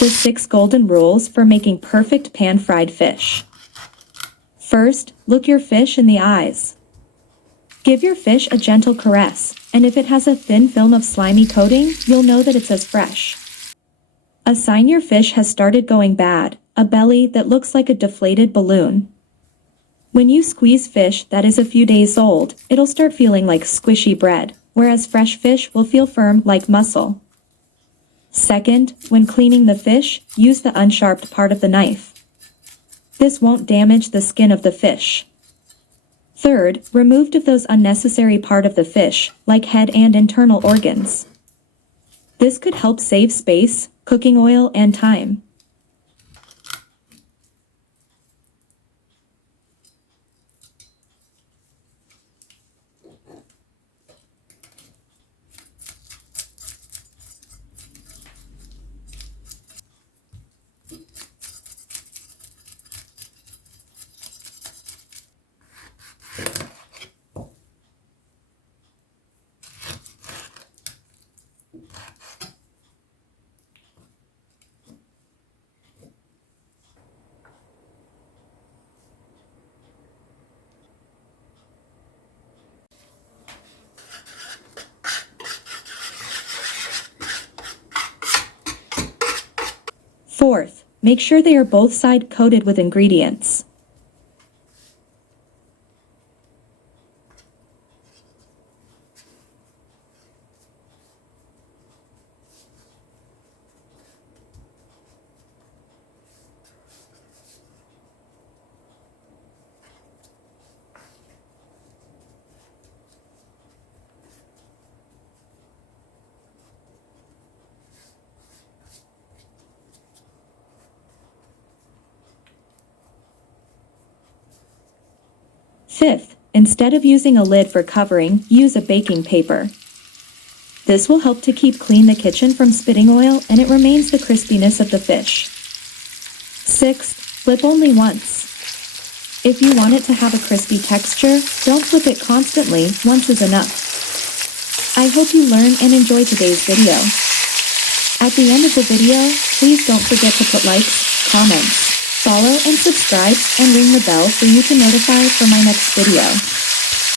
The 6 golden rules for making perfect pan-fried fish. First, look your fish in the eyes. Give your fish a gentle caress, and if it has a thin film of slimy coating, you'll know that it's as fresh. A sign your fish has started going bad, a belly that looks like a deflated balloon. When you squeeze fish that is a few days old, it'll start feeling like squishy bread, whereas fresh fish will feel firm like muscle. Second, when cleaning the fish, use the unsharpened part of the knife. This won't damage the skin of the fish. Third, remove those unnecessary part of the fish, like head and internal organs. This could help save space, cooking oil, and time. Fourth, make sure they are both side coated with ingredients. Fifth, instead of using a lid for covering, use a baking paper. This will help to keep clean the kitchen from spitting oil, and it remains the crispiness of the fish. Sixth, flip only once. If you want it to have a crispy texture, don't flip it constantly, once is enough. I hope you learned and enjoyed today's video. At the end of the video, please don't forget to put likes, comments, follow and subscribe, and ring the bell for you to notify for my next video.